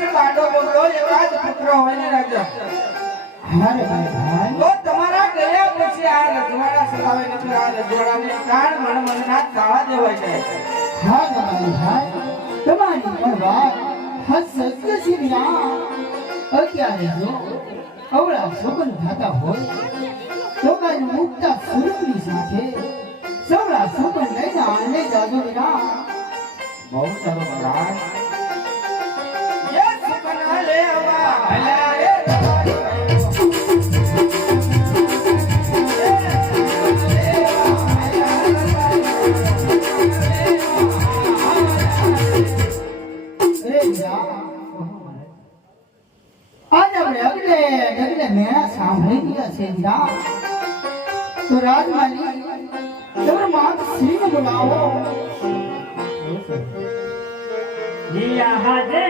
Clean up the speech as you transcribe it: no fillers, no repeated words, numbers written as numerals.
પછી બાડો બોલો એવા જ પુત્ર હોય ને રાજા. અરે ભાઈ તો તમારા ગયા પછી આ રજવાડા સલાવે નથી. આ રજવાડાને કાળ મનમનના તાળા દેવાય જાય. હા ભાઈ તમારી પણ વાત હસત સિરિયા અત્યારે જો અવળા સોગન થતા હોય તો કાંઈ મુક્તા સ્વરૂપની સાથે સવળા સોગન લઈને આને જાજો વિના બહુ સારો મહારાજ. એ સુકના લેવા ભલા રે आज अपने अगले अगले मेरा सामने दिया सेंधा तो राजमाली तोर मां श्री को बुलाओ जिया हजे